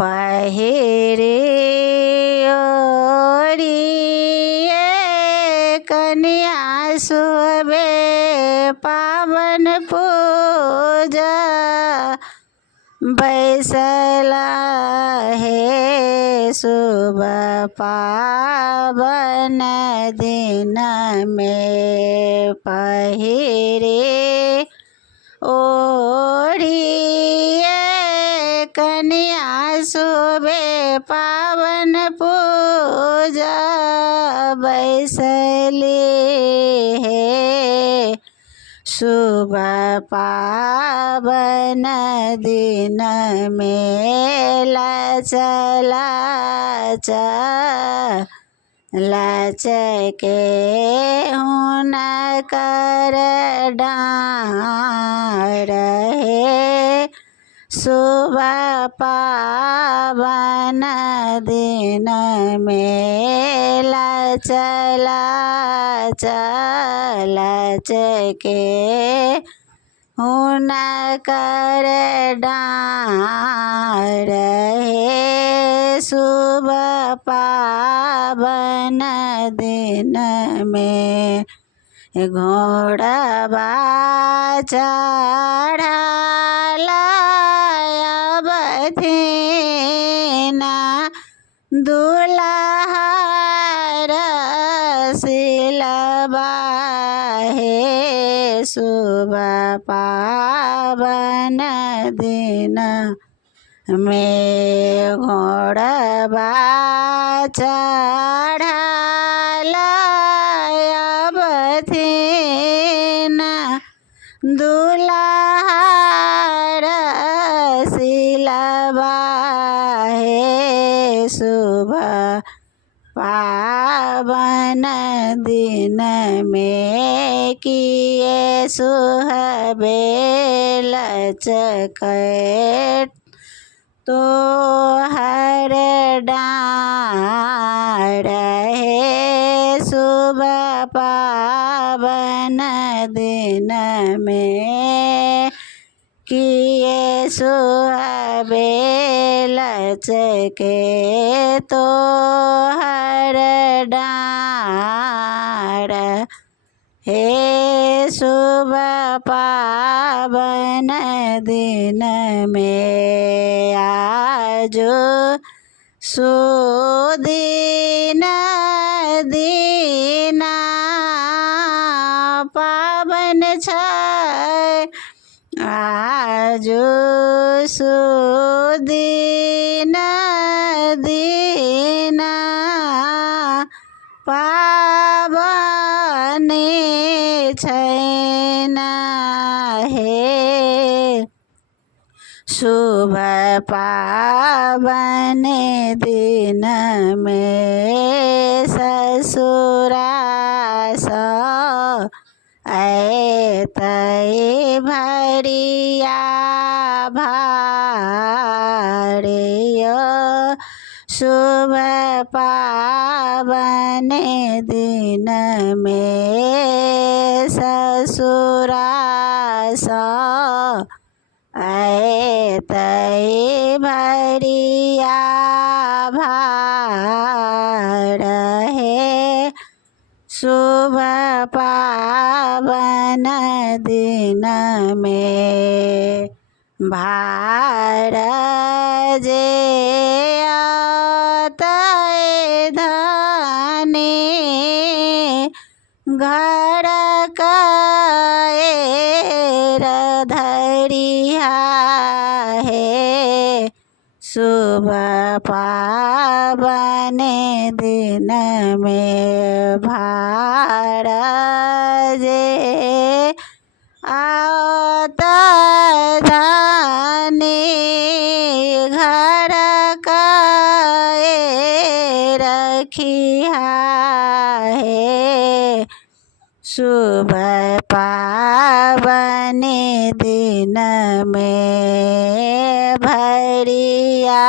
पहिरे ओरिए कन्या शोभे पावन पूजा बैसला हे शुभ पावन दिन में पहिरे ओढ़िए कन्या शोभे पावन पूजा बैसली है शुभ पावन दिन में लचला लचके हुन कर डार है शुभ पावन दिन में लचला लचके हुन कर डार है शुभ पावन दिन में घोड़वा चढ़ला बथिना दुल्हा रसिलबा हे शुभ पावन दिन में घोड़वा चढ़ला बथिना दुल्हा रसिलबा हे शुभ पावन दिन में किए सुहबे लचकै तो हर डार है शुभ पावन दिन में किए सुहबे लचके तो हर डार हे शुभ पावन दिन में आजो सुदिन दीना पावन छै आजो सुदिन दीना पावन छैन हे शुभ पावन दिन में ससुरास ऐतै भरिया भारिय शुभ पावन दिन में ससुरास ऐतै भरिया भार है शुभ पावन दिन में भार जे आतै धने घर कैर धरिया है शुभ पावन दिन में भार जे आवत धने घर कैर रखिया है शुभ पावन दिन में भरिया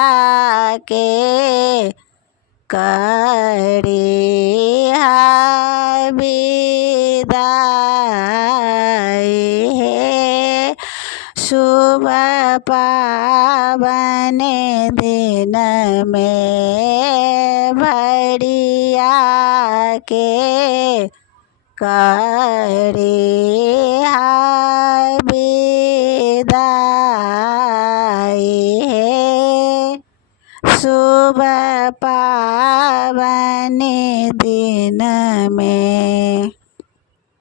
के करिया विदाई है शुभ पावन दिन में भरिया के करे विदाई है। शुभ पावन दिन में